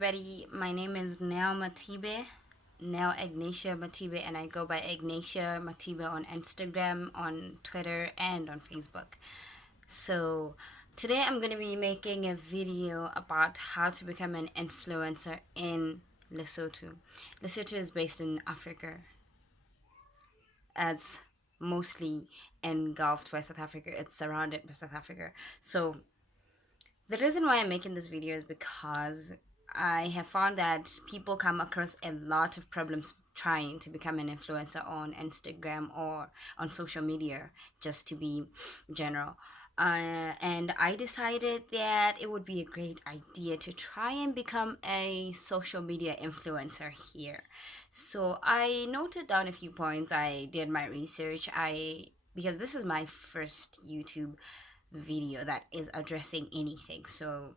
everybody. My name is Nell Matibe, Nell Ignatia Matibe, and I go by Ignatia Matibe on Instagram, on Twitter, and on Facebook. So, today I'm going to be making a video about how to become an influencer in Lesotho. Lesotho is based in Africa. It's mostly engulfed by South Africa, it's surrounded by South Africa. So, the reason why I'm making this video is because I have found that people come across a lot of problems trying to become an influencer on Instagram or on social media, just to be general. And I decided that it would be a great idea to try and become a social media influencer here. So I noted down a few points. I did my research. Because this is my first YouTube video that is addressing anything. So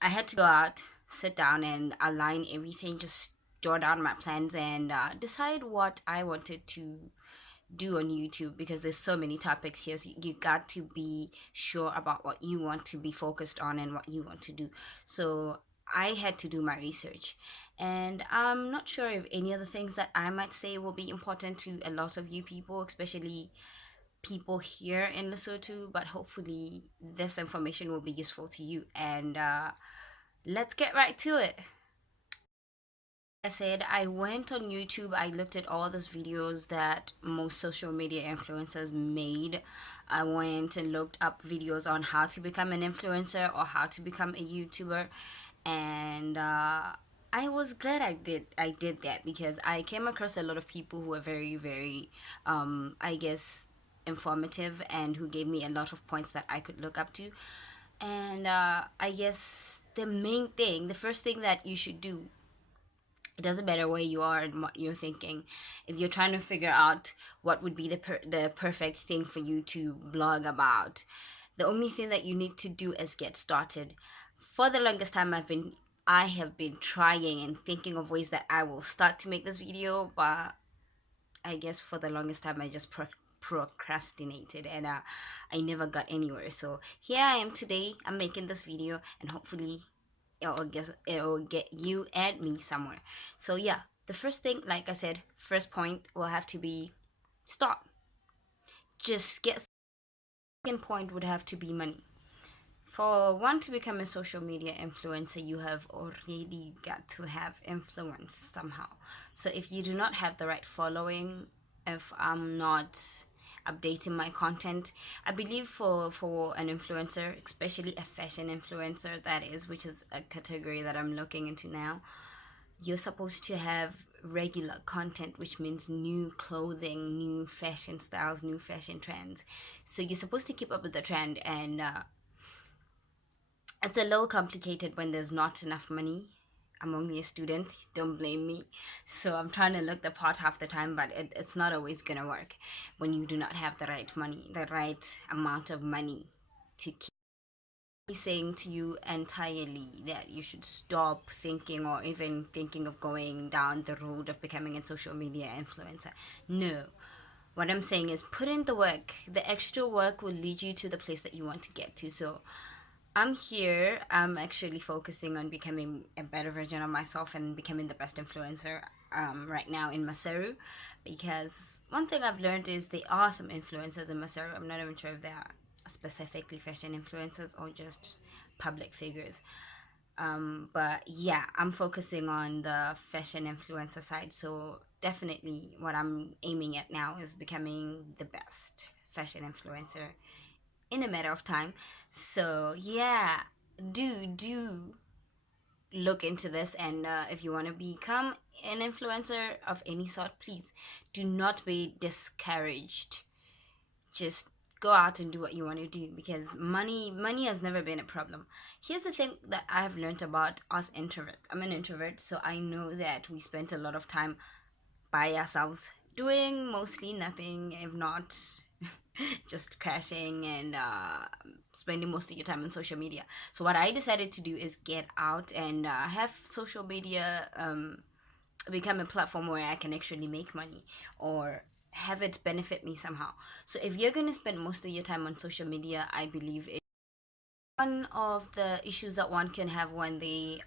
I had to go out, sit down, and align everything, just draw down my plans and decide what I wanted to do on YouTube because there's so many topics here. So you got to be sure about what you want to be focused on and what you want to do. So I had to do my research. And I'm not sure if any of the things that I might say will be important to a lot of you people, especially people here in Lesotho, but hopefully this information will be useful to you. And let's get right to it. I said I went on YouTube, I looked at all these videos that most social media influencers made. I went and looked up videos on how to become an influencer or how to become a YouTuber, and I was glad I did that because I came across a lot of people who are very I guess informative and who gave me a lot of points that I could look up to. And I guess the first thing that you should do, it doesn't matter where you are and what you're thinking. If you're trying to figure out what would be the perfect thing for you to blog about, the only thing that you need to do is get started. For the longest time, I have been trying and thinking of ways that I will start to make this video, but I guess for the longest time I just procrastinated, and I never got anywhere. So here I am today. I'm making this video, and hopefully it'll get you and me somewhere. So yeah, the first thing, like I said, first point will have to be start. Just get. Second point would have to be money. For one to become a social media influencer, you have already got to have influence somehow. So if you do not have the right following, if I'm not updating my content, I believe for an influencer, especially a fashion influencer, that is, which is a category that I'm looking into now, you're supposed to have regular content, which means new clothing, new fashion styles, new fashion trends. So you're supposed to keep up with the trend, and it's a little complicated when there's not enough money. I'm only a student, don't blame me. So I'm trying to look the part half the time, but it's not always gonna work when you do not have the right money, the right amount of money to keep saying to you entirely that you should stop thinking or even thinking of going down the road of becoming a social media influencer. No. What I'm saying is put in the work. The extra work will lead you to the place that you want to get to. So I'm actually focusing on becoming a better version of myself and becoming the best influencer right now in Maseru, because one thing I've learned is there are some influencers in Maseru. I'm not even sure if they are specifically fashion influencers or just public figures. But yeah, I'm focusing on the fashion influencer side. So definitely what I'm aiming at now is becoming the best fashion influencer in a matter of time. So yeah, do look into this, and if you want to become an influencer of any sort, please do not be discouraged. Just go out and do what you want to do, because money has never been a problem. Here's the thing that I've learned about us introverts. I'm an introvert, so I know that we spend a lot of time by ourselves doing mostly nothing, if not just crashing and spending most of your time on social media. So what I decided to do is get out and have social media become a platform where I can actually make money or have it benefit me somehow. So if you're going to spend most of your time on social media, I believe one of the issues that one can have when they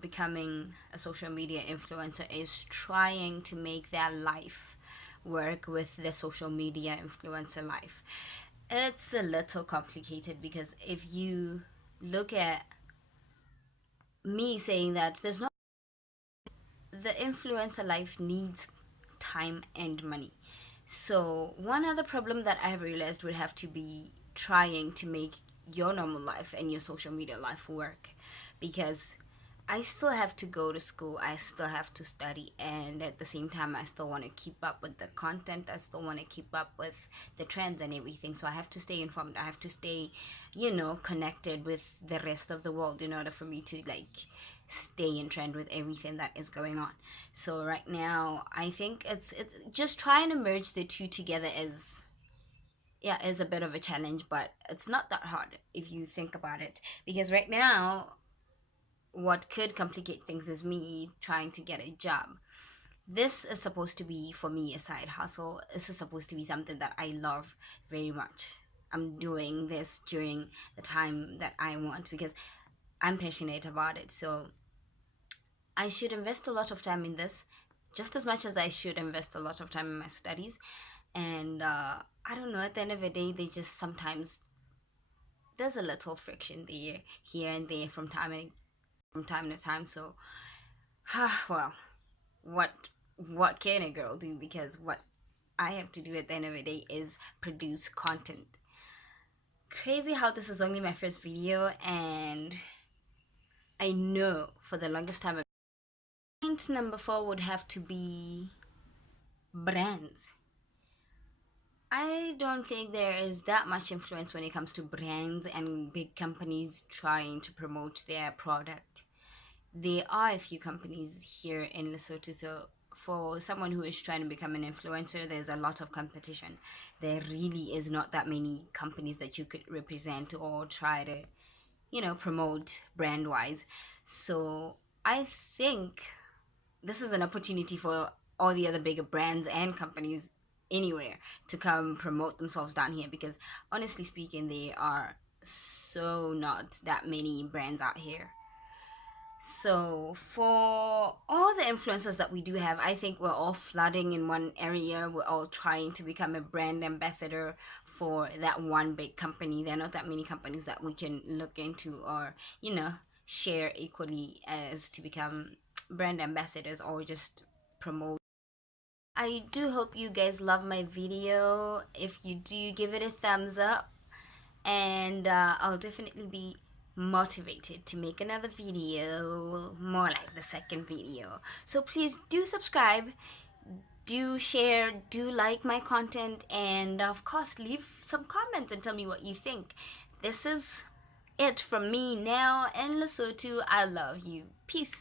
becoming a social media influencer is trying to make their life work with the social media influencer life. It's a little complicated because if you look at me saying that there's no, the influencer life needs time and money. So one other problem that I've realized would have to be trying to make your normal life and your social media life work, because I still have to go to school, I still have to study, and at the same time, I still want to keep up with the content, I still want to keep up with the trends and everything. So I have to stay informed, I have to stay, connected with the rest of the world in order for me to like stay in trend with everything that is going on. So right now, I think it's just trying to merge the two together is, yeah, is a bit of a challenge, but it's not that hard if you think about it. Because right now, what could complicate things is me trying to get a job. This is supposed to be for me a side hustle. This is supposed to be something that I love very much. I'm doing this during the time that I want because I'm passionate about it. So I should invest a lot of time in this, just as much as I should invest a lot of time in my studies. And I don't know, at the end of the day, they just sometimes, there's a little friction there, here and there from time to time. So, well, what what can a girl do? Because what I have to do at the end of the day is produce content. Crazy how this is only my first video, and I know for the longest time. Point number 4 would have to be brands. I don't think there is that much influence when it comes to brands and big companies trying to promote their product. There are a few companies here in Lesotho, so for someone who is trying to become an influencer, there's a lot of competition. There really is not that many companies that you could represent or try to, promote brand wise. So I think this is an opportunity for all the other bigger brands and companies anywhere to come promote themselves down here, because honestly speaking, there are so not that many brands out here. So for all the influencers that we do have, I think we're all flooding in one area. We're all trying to become a brand ambassador for that one big company. There are not that many companies that we can look into or, share equally as to become brand ambassadors or just promote. I do hope you guys love my video. If you do, give it a thumbs up, and I'll definitely be motivated to make another video, more like the second video. So please do subscribe, do share, do like my content, and of course leave some comments and tell me what you think. This is it from me now in Lesotho. I love you. Peace.